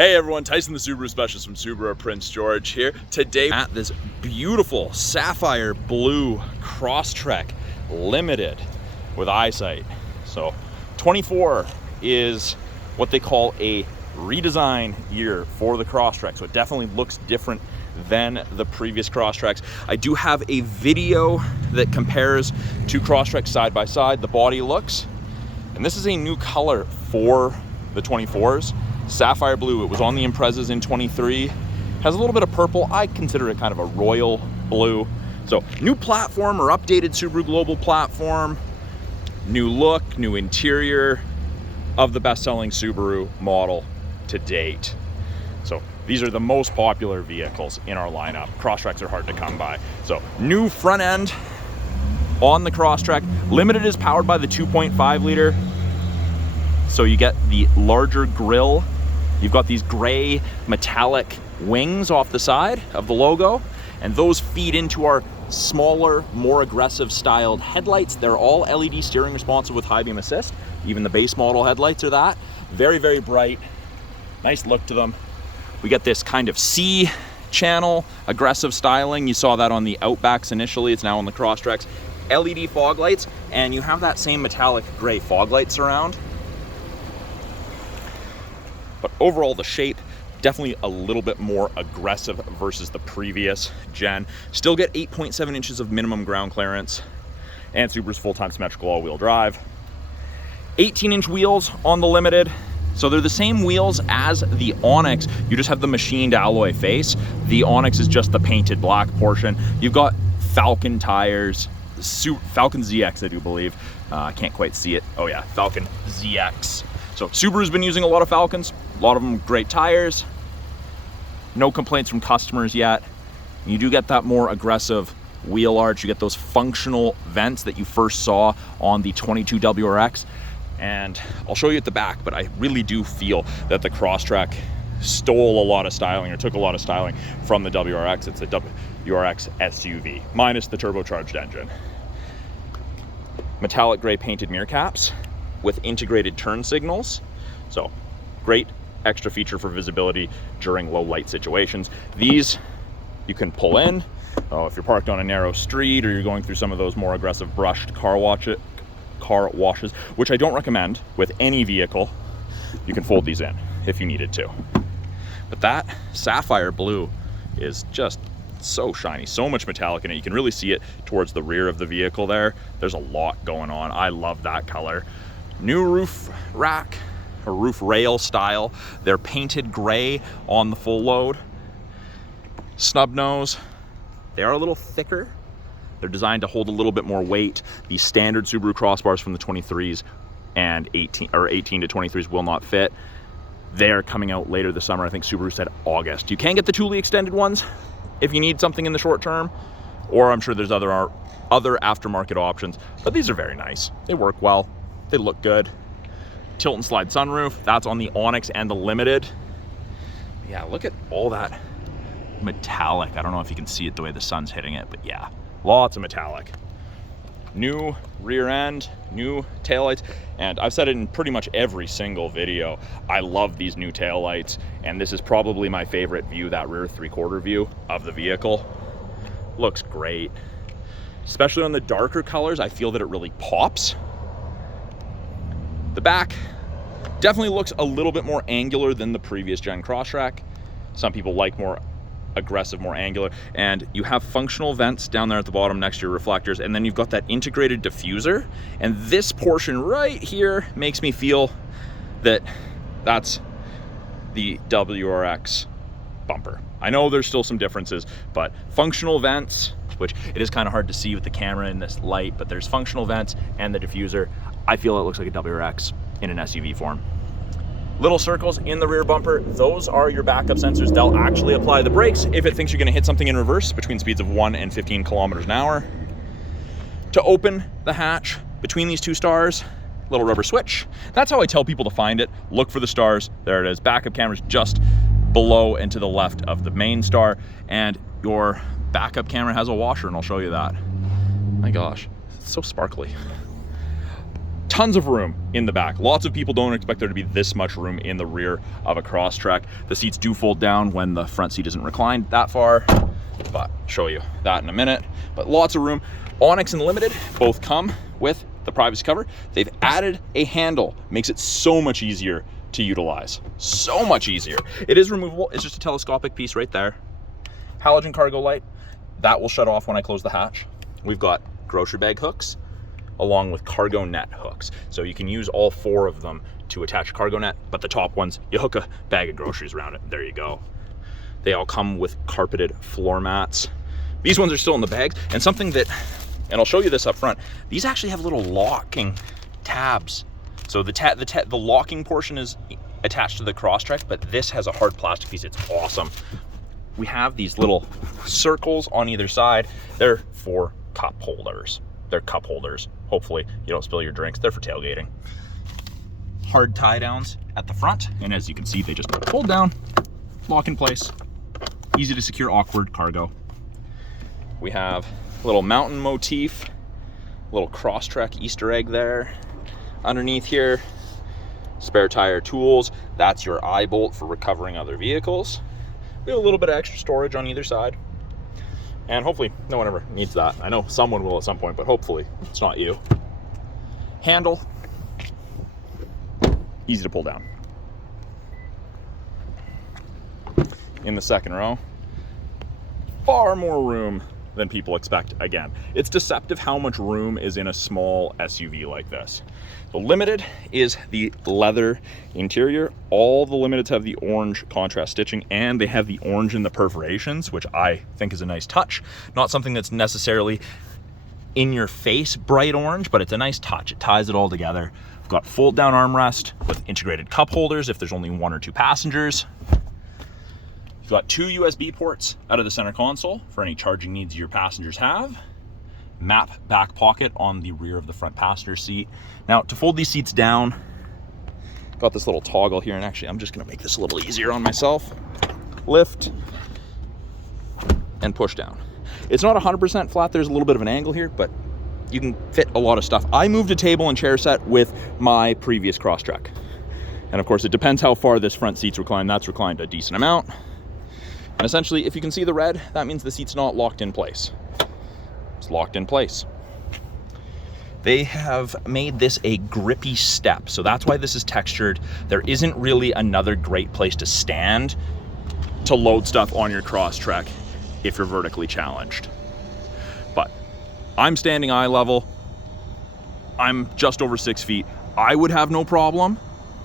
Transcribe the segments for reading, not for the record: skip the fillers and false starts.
Hey everyone, Tyson the Subaru Specialist from Subaru Prince George here. Today at this beautiful sapphire blue Crosstrek Limited with EyeSight. So 24 is what they call a redesign year for the Crosstrek. So it definitely looks different than the previous Crosstreks. I do have a video that compares two Crosstreks side by side, the body looks. And this is a new color for the 24s. Sapphire blue. It was on the Imprezas in 23. Has a little bit of purple. I consider it kind of a royal blue. So new platform or updated Subaru Global platform. New look, new interior of the best-selling Subaru model to date. So these are the most popular vehicles in our lineup. Crosstreks are hard to come by. So new front end on the Crosstrek. Limited is powered by the 2.5 liter. So you get the larger grille. You've got these gray metallic wings off the side of the logo, and those feed into our smaller, more aggressive styled headlights. They're all LED steering responsive with high beam assist. Even the base model headlights are that. Very, very bright. Nice look to them. We get this kind of C channel aggressive styling. You saw that on the Outbacks initially. It's now on the Crosstreks. LED fog lights, and you have that same metallic gray fog light surround. But overall, the shape, definitely a little bit more aggressive versus the previous gen. Still get 8.7 inches of minimum ground clearance, and Subaru's Full-Time Symmetrical All-Wheel Drive. 18-inch wheels on the Limited. So they're the same wheels as the Onyx. You just have the machined alloy face. The Onyx is just the painted black portion. You've got Falcon tires, Falcon ZX, I do believe. I can't quite see it. Oh yeah, Falcon ZX. So Subaru's been using a lot of Falcons, a lot of them great tires. No complaints from customers yet. You do get that more aggressive wheel arch. You get those functional vents that you first saw on the 22 WRX. And I'll show you at the back, but I really do feel that the Crosstrek stole a lot of styling or took a lot of styling from the WRX. It's a WRX SUV, minus the turbocharged engine. Metallic gray painted mirror caps with integrated turn signals. So great extra feature for visibility during low light situations. These you can pull in. If you're parked on a narrow street or you're going through some of those more aggressive brushed car washes, which I don't recommend with any vehicle, you can fold these in if you needed to. But that sapphire blue is just so shiny, so much metallic in it. You can really see it towards the rear of the vehicle there. There's a lot going on. I love that color. New roof rack or roof rail style. They're painted gray on the full load. Snub nose. They are a little thicker. They're designed to hold a little bit more weight. The standard Subaru crossbars from the 23s and 18 to 23s will not fit. They are coming out later this summer. I think Subaru said August. You can get the Thule extended ones if you need something in the short term, or I'm sure there's other aftermarket options, but these are very nice. They work well. They look good. Tilt and slide sunroof. That's on the Onyx and the Limited. Yeah, look at all that metallic. I don't know if you can see it the way the sun's hitting it, but yeah, lots of metallic. New rear end, new taillights, and I've said it in pretty much every single video. I love these new taillights, and this is probably my favorite view, that rear three-quarter view of the vehicle. Looks great. Especially on the darker colors, I feel that it really pops. The back definitely looks a little bit more angular than the previous gen Crosstrek. Some people like more aggressive, more angular, and you have functional vents down there at the bottom next to your reflectors, and then you've got that integrated diffuser, and this portion right here makes me feel that that's the WRX bumper. I know there's still some differences, but functional vents, which it is kind of hard to see with the camera in this light, but there's functional vents and the diffuser. I feel it looks like a WRX in an SUV form. Little circles in the rear bumper, those are your backup sensors. They'll actually apply the brakes if it thinks you're gonna hit something in reverse between speeds of 1 and 15 kilometers an hour. To open the hatch between these two stars, little rubber switch. That's how I tell people to find it. Look for the stars. There it is. Backup cameras just below and to the left of the main star, and your backup camera has a washer, and I'll show you that. My gosh, it's so sparkly. Tons of room in the back. Lots of people don't expect there to be this much room in the rear of a Crosstrek. The seats do fold down when the front seat isn't reclined that far, but I'll show you that in a minute. But lots of room. Onyx and Limited both come with the privacy cover. They've added a handle, makes it so much easier to utilize. So much easier. It is removable. It's just a telescopic piece right there. Halogen cargo light, that will shut off when I close the hatch. We've got grocery bag hooks along with cargo net hooks. So you can use all 4 of them to attach a cargo net, but the top ones, you hook a bag of groceries around it. There you go. They all come with carpeted floor mats. These ones are still in the bags, and something that, and I'll show you this up front, these actually have little locking tabs. So the locking portion is attached to the Crosstrek, but this has a hard plastic piece. It's awesome. We have these little circles on either side. They're for cup holders. They're cup holders. Hopefully you don't spill your drinks. They're for tailgating. Hard tie downs at the front, and as you can see, they just fold down, lock in place. Easy to secure awkward cargo. We have a little mountain motif, little Crosstrek Easter egg there. Underneath here, spare tire tools. That's your eye bolt for recovering other vehicles. We have a little bit of extra storage on either side. And hopefully no one ever needs that. I know someone will at some point, but hopefully it's not you. Handle, easy to pull down. In the second row, far more room than people expect. Again, it's deceptive how much room is in a small SUV like this. The Limited is the leather interior. All the Limiteds have the orange contrast stitching, and they have the orange in the perforations, which I think is a nice touch. Not something that's necessarily in your face bright orange, but it's a nice touch. It ties it all together. We've got fold down armrest with integrated cup holders if there's only 1 or 2 passengers. You've got 2 USB ports out of the center console for any charging needs your passengers have. Map back pocket on the rear of the front passenger seat. Now, to fold these seats down, got this little toggle here, and actually I'm just gonna make this a little easier on myself. Lift and push down. It's not 100% flat, there's a little bit of an angle here, but you can fit a lot of stuff. I moved a table and chair set with my previous Crosstrek. And of course, it depends how far this front seat's reclined. That's reclined a decent amount. And essentially, if you can see the red, that means the seat's not locked in place. It's locked in place. They have made this a grippy step, so that's why this is textured. There isn't really another great place to stand to load stuff on your Crosstrek if you're vertically challenged. But I'm standing eye level. I'm just over 6 feet. I would have no problem,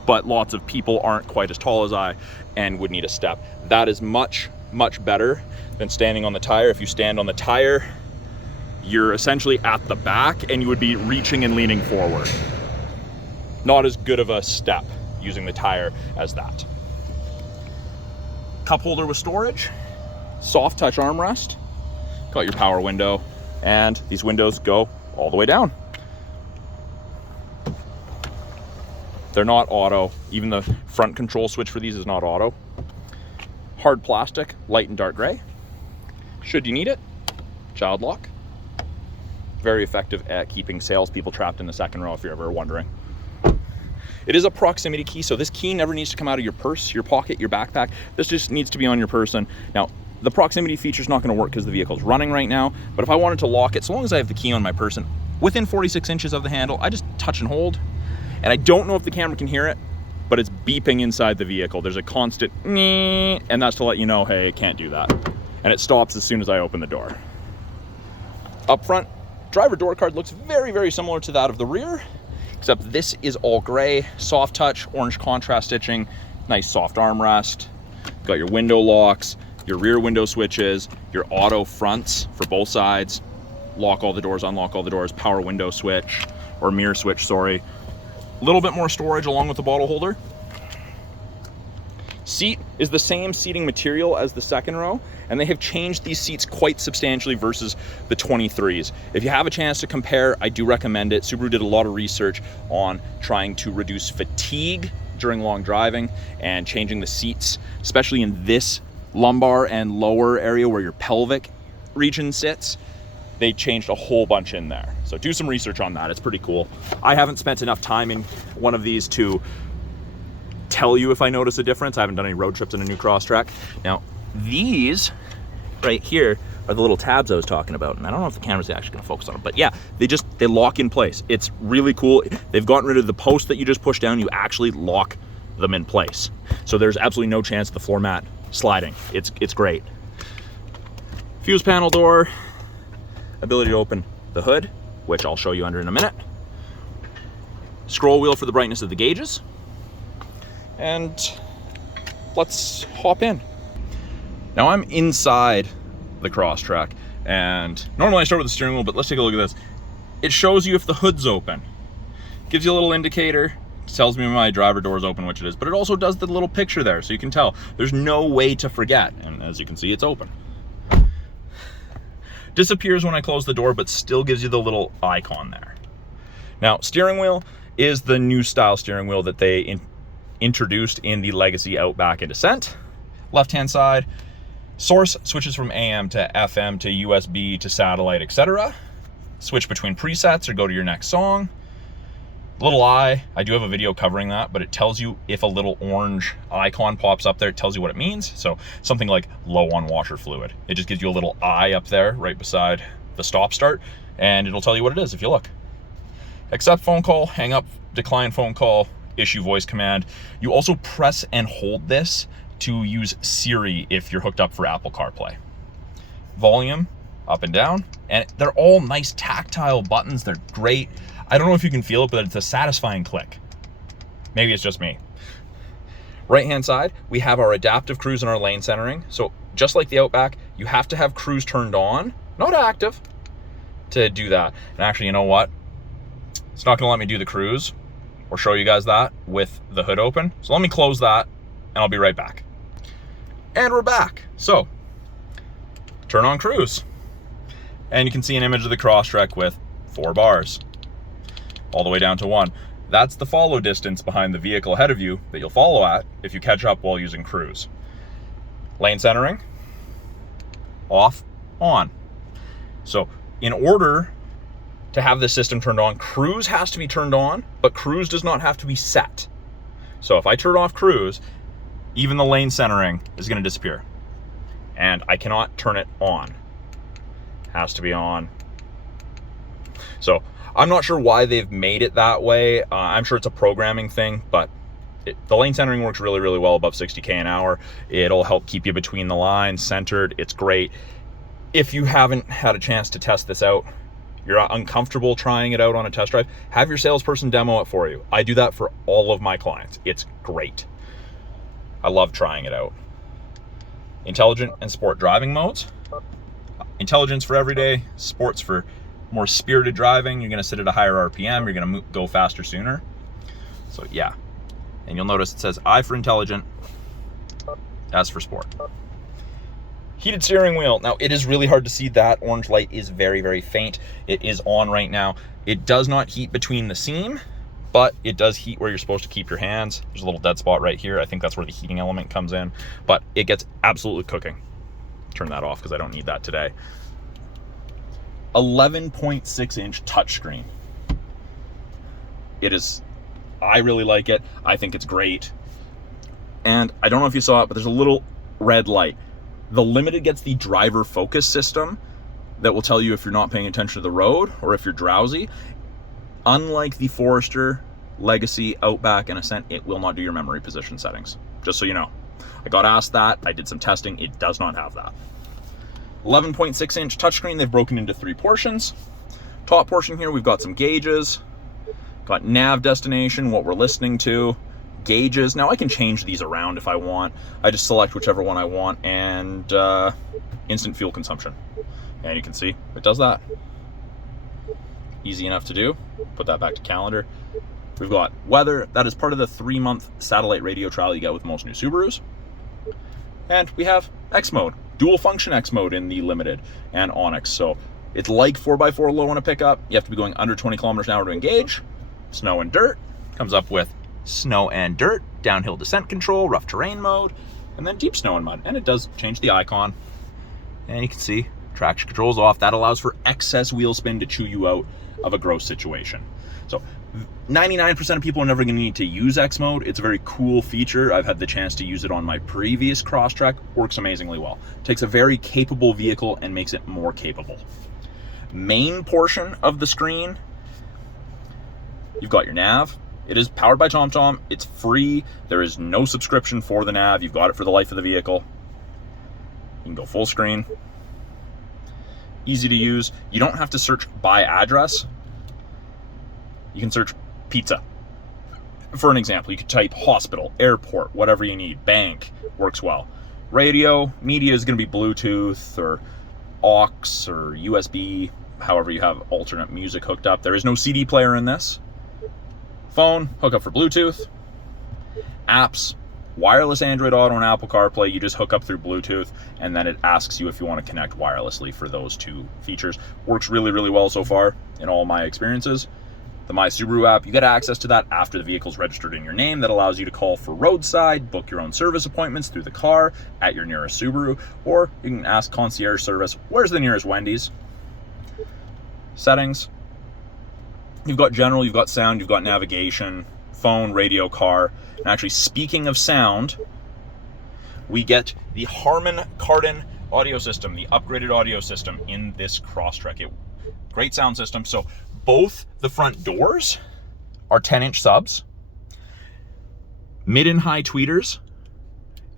but lots of people aren't quite as tall as I and would need a step. That is much, much better than standing on the tire. If you stand on the tire, you're essentially at the back and you would be reaching and leaning forward. Not as good of a step using the tire as that. Cup holder with storage, soft touch armrest, got your power window, and these windows go all the way down. They're not auto. Even the front control switch for these is not auto. Hard plastic, light and dark gray. Should you need it, child lock. Very effective at keeping salespeople trapped in the second row if you're ever wondering. It is a proximity key, so this key never needs to come out of your purse, your pocket, your backpack. This just needs to be on your person. Now, the proximity feature is not going to work because the vehicle's running right now, but if I wanted to lock it, so long as I have the key on my person, within 46 inches of the handle, I just touch and hold. And I don't know if the camera can hear it, but it's beeping inside the vehicle. There's a constant and that's to let you know, hey, it can't do that. And it stops as soon as I open the door. Up front, driver door card looks very, very similar to that of the rear, except this is all gray, soft touch, orange contrast stitching, nice soft armrest. Got your window locks, your rear window switches, your auto fronts for both sides, lock all the doors, unlock all the doors, power window switch, or mirror switch, sorry. A little bit more storage along with the bottle holder. Seat is the same seating material as the second row, and they have changed these seats quite substantially versus the 23s. If you have a chance to compare, I do recommend it. Subaru did a lot of research on trying to reduce fatigue during long driving and changing the seats, especially in this lumbar and lower area where your pelvic region sits. They changed a whole bunch in there. So do some research on that. It's pretty cool. I haven't spent enough time in one of these to tell you if I notice a difference. I haven't done any road trips in a new Crosstrek. Now, these right here are the little tabs I was talking about, and I don't know if the camera's actually gonna focus on them, but yeah, they lock in place. It's really cool. They've gotten rid of the post that you just push down. You actually lock them in place. So there's absolutely no chance of the floor mat sliding. It's great. Fuse panel door, ability to open the hood, which I'll show you under in a minute. Scroll wheel for the brightness of the gauges. And let's hop in. Now I'm inside the Crosstrek, and normally I start with the steering wheel, but let's take a look at this. It shows you if the hood's open. Gives you a little indicator, tells me when my driver door is open, which it is, but it also does the little picture there, so you can tell. There's no way to forget, and as you can see, it's open. Disappears when I close the door, but still gives you the little icon there. Now, steering wheel is the new style steering wheel that they introduced in the Legacy Outback and Ascent. Left-hand side, source switches from AM to FM to USB to satellite, etc. Switch between presets or go to your next song. Little eye, I do have a video covering that, but it tells you if a little orange icon pops up there, it tells you what it means. So something like low on washer fluid. It just gives you a little eye up there right beside the stop start, and it'll tell you what it is if you look. Accept phone call, hang up, decline phone call, issue voice command. You also press and hold this to use Siri if you're hooked up for Apple CarPlay. Volume, up and down, and they're all nice tactile buttons. They're great. I don't know if you can feel it, but it's a satisfying click. Maybe it's just me. Right hand side, we have our adaptive cruise and our lane centering. So just like the Outback, you have to have cruise turned on, not active, to do that. And actually, you know what? It's not gonna let me do the cruise or show you guys that with the hood open. So let me close that and I'll be right back. And we're back. So turn on cruise. And you can see an image of the Crosstrek with 4 bars. All the way down to 1. That's the follow distance behind the vehicle ahead of you that you'll follow at if you catch up while using cruise. Lane centering, off, on. So in order to have this system turned on, cruise has to be turned on, but cruise does not have to be set. So if I turn off cruise, even the lane centering is going to disappear. And I cannot turn it on. Has to be on. So I'm not sure why they've made it that way. I'm sure it's a programming thing, but the lane centering works really, really well above 60K an hour. It'll help keep you between the lines, centered. It's great. If you haven't had a chance to test this out, you're uncomfortable trying it out on a test drive, have your salesperson demo it for you. I do that for all of my clients. It's great. I love trying it out. Intelligent and sport driving modes. Intelligence for everyday, sports for more spirited driving. You're going to sit at a higher RPM. You're going to go faster sooner. So yeah. And you'll notice it says I for intelligent, S for sport. Heated steering wheel. Now it is really hard to see. That orange light is very, very faint. It is on right now. It does not heat between the seam, but it does heat where you're supposed to keep your hands. There's a little dead spot right here. I think that's where the heating element comes in, but it gets absolutely cooking. Turn that off because I don't need that today. 11.6 inch touchscreen. It is, I really like it. I think it's great. And I don't know if you saw it, but there's a little red light. The Limited gets the driver focus system that will tell you if you're not paying attention to the road or if you're drowsy. Unlike the Forester, Legacy, Outback, and Ascent, it will not do your memory position settings. Just so you know. I got asked that. I did some testing. It does not have that. 11.6 inch touchscreen. They've broken into 3 portions. Top portion here, we've got some gauges. Got nav destination, what we're listening to. Gauges. Now I can change these around if I want. I just select whichever one I want, and instant fuel consumption. And you can see it does that. Easy enough to do. Put that back to calendar. We've got weather. That is part of the 3-month satellite radio trial you get with most new Subarus. And we have X mode, dual function X mode in the Limited and Onyx. So it's like 4x4 low on a pickup. You have to be going under 20 kilometers an hour to engage. Snow and dirt comes up with snow and dirt, downhill descent control, rough terrain mode, and then deep snow and mud. And it does change the icon. And you can see Traction control's off. That allows for excess wheel spin to chew you out of a gross situation. So 99% of people are never going to need to use X mode. It's a very cool feature. I've had the chance to use it on my previous Crosstrek. Works amazingly well. Takes a very capable vehicle and makes it more capable. Main portion of the screen, you've got your nav. It is powered by TomTom. It's free. There is no subscription for the nav. You've got it for the life of the vehicle. You can go full screen. Easy to use. You don't have to search by address. You can search pizza. For an example, you could type hospital, airport, whatever you need. Bank, works well. Radio, media is going to be Bluetooth or aux or USB, however you have alternate music hooked up. There is no CD player in this. Phone, hook up for Bluetooth. Apps, wireless Android Auto and Apple CarPlay, you just hook up through Bluetooth, and then it asks you if you want to connect wirelessly for those two features. Works really, really well so far in all my experiences. The My Subaru app, you get access to that after the vehicle's registered in your name. That allows you to call for roadside, book your own service appointments through the car at your nearest Subaru, or you can ask concierge service, where's the nearest Wendy's? Settings. You've got general, you've got sound, you've got navigation, phone, radio, car. And actually, speaking of sound, we get the Harman Kardon audio system, the upgraded audio system in this Crosstrek. Great sound system. So both the front doors are 10-inch subs, mid and high tweeters,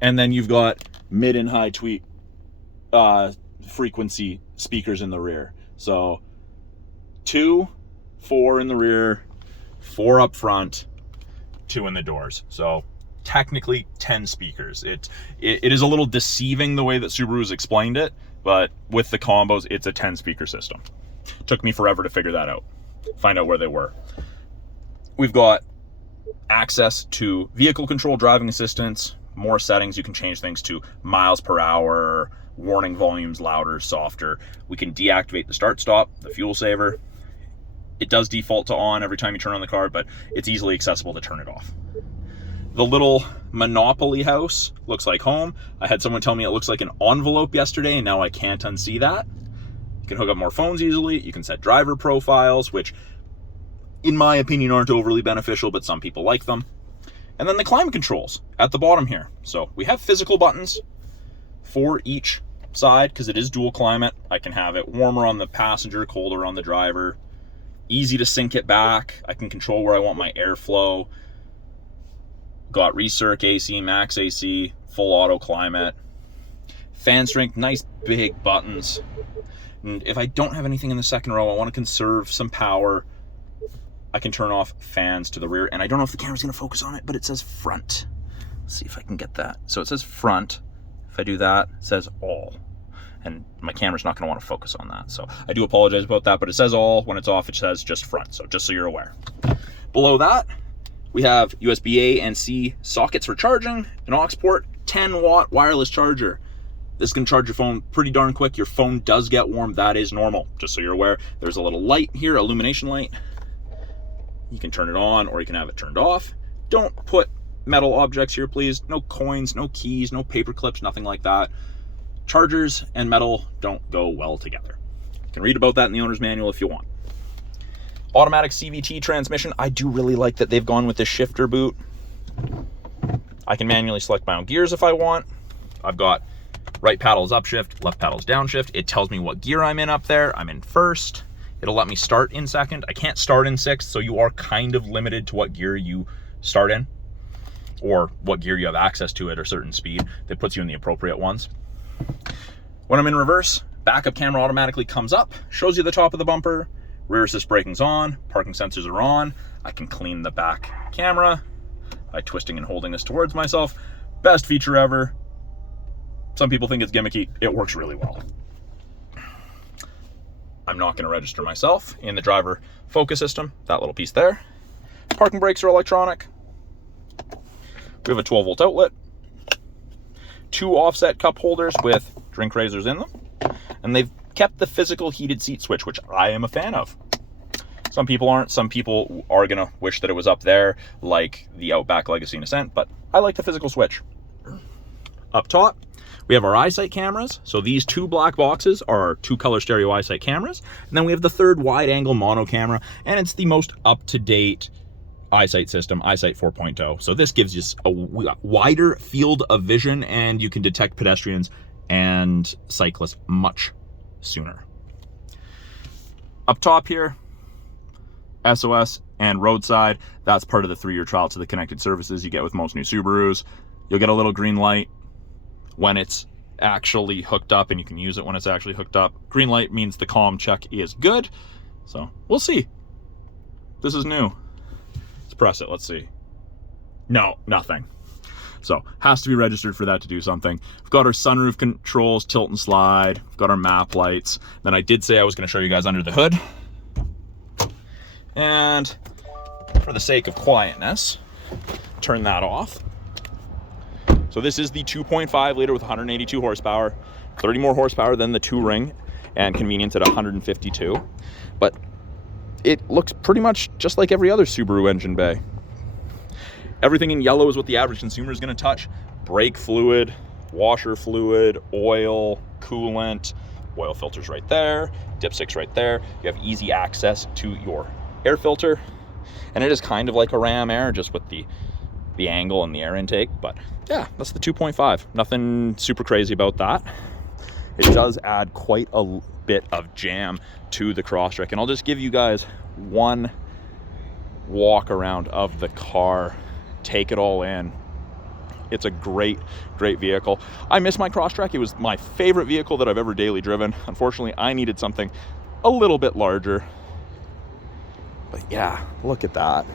and then you've got mid and high tweet frequency speakers in the rear. So 2, 4 in the rear, 4 up front, 2 in the doors. So technically 10 speakers. It is a little deceiving the way that Subaru's explained it, but with the combos, it's a 10 speaker system. Took me forever to figure that out, find out where they were. We've got access to vehicle control, driving assistance, more settings. You can change things to miles per hour, warning volumes, louder, softer. We can deactivate the start stop, the fuel saver. It does default to on every time you turn on the car, but it's easily accessible to turn it off. The little Monopoly house looks like home. I had someone tell me it looks like an envelope yesterday, and now I can't unsee that. You can hook up more phones easily. You can set driver profiles, which in my opinion aren't overly beneficial, but some people like them. And then the climate controls at the bottom here. So we have physical buttons for each side because it is dual climate. I can have it warmer on the passenger, colder on the driver. Easy to sync it back. I can control where I want my airflow. Got recirc AC, max AC, full auto climate. Fan strength, nice big buttons. And if I don't have anything in the second row, I want to conserve some power, I can turn off fans to the rear. And I don't know if the camera's going to focus on it, but it says front. Let's see if I can get that. So it says front. If I do that, it says all. And my camera's not going to want to focus on that. So I do apologize about that, but it says all. When it's off, it says just front. So just so you're aware. Below that, we have USB A and C sockets for charging, an aux port, 10-watt wireless charger. This can charge your phone pretty darn quick. Your phone does get warm. That is normal, just so you're aware. There's a little light here, illumination light. You can turn it on or you can have it turned off. Don't put metal objects here, please. No coins, no keys, no paper clips, nothing like that. Chargers and metal don't go well together. You can read about that in the owner's manual if you want. Automatic CVT transmission. I do really like that they've gone with this shifter boot. I can manually select my own gears if I want. I've got right paddles upshift, left paddles downshift. It tells me what gear I'm in up there. I'm in first. It'll let me start in second. I can't start in sixth, so you are kind of limited to what gear you start in or what gear you have access to at a certain speed that puts you in the appropriate ones. When I'm in reverse, backup camera automatically comes up, shows you the top of the bumper, rear assist braking's on, parking sensors are on. I can clean the back camera by twisting and holding this towards myself. Best feature ever. Some people think it's gimmicky. It works really well. I'm not going to register myself in the driver focus system, that little piece there. Parking brakes are electronic. We have a 12-volt outlet. 2 offset cup holders with drink raisers in them. And they've kept the physical heated seat switch, which I am a fan of. Some people aren't. Some people are going to wish that it was up there, like the Outback Legacy and Ascent, but I like the physical switch. Up top, we have our EyeSight cameras. So these two black boxes are our 2-color stereo EyeSight cameras. And then we have the third wide angle mono camera, and it's the most up-to-date EyeSight system, EyeSight 4.0. So this gives you a wider field of vision, and you can detect pedestrians and cyclists much sooner. Up top here, SOS and roadside. That's part of the 3-year trial to the connected services you get with most new Subarus. You'll get a little green light when it's actually hooked up, and you can use it when it's actually hooked up. Green light means the comm check is good. So we'll see. This is new. Let's press it. Let's see. No, nothing. So has to be registered for that to do something. We've got our sunroof controls, tilt and slide. We've got our map lights. Then I did say I was going to show you guys under the hood. And for the sake of quietness, turn that off. So this is the 2.5 liter with 182 horsepower, 30 more horsepower than the 2-ring, and convenience at 152. But it looks pretty much just like every other Subaru engine bay. Everything in yellow is what the average consumer is going to touch. Brake fluid, washer fluid, oil, coolant, oil filters right there, dipsticks right there. You have easy access to your air filter, and it is kind of like a Ram Air, just with the angle and the air intake. But yeah, that's the 2.5. Nothing super crazy about that. It does add quite a bit of jam to the Crosstrek, and I'll just give you guys one walk around of the car. Take it all in. It's a great vehicle. I miss my Crosstrek. It was my favorite vehicle that I've ever daily driven. Unfortunately, I needed something a little bit larger. But yeah, look at that.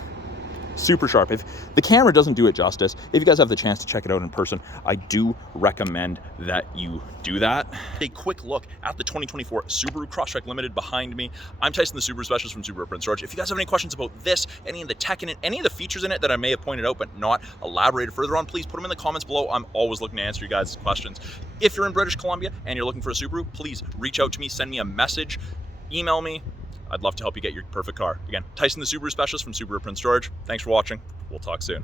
Super sharp. If the camera doesn't do it justice, if you guys have the chance to check it out in person, I do recommend that you do that. A quick look at the 2024 Subaru Crosstrek Limited behind me. I'm Tyson, the Subaru specialist from Subaru Prince George. If you guys have any questions about this, any of the tech in it, any of the features in it that I may have pointed out but not elaborated further on, please put them in the comments below. I'm always looking to answer you guys' questions. If you're in British Columbia and you're looking for a Subaru, please reach out to me, send me a message, email me. I'd love to help you get your perfect car. Again, Tyson, the Subaru specialist from Subaru Prince George. Thanks for watching. We'll talk soon.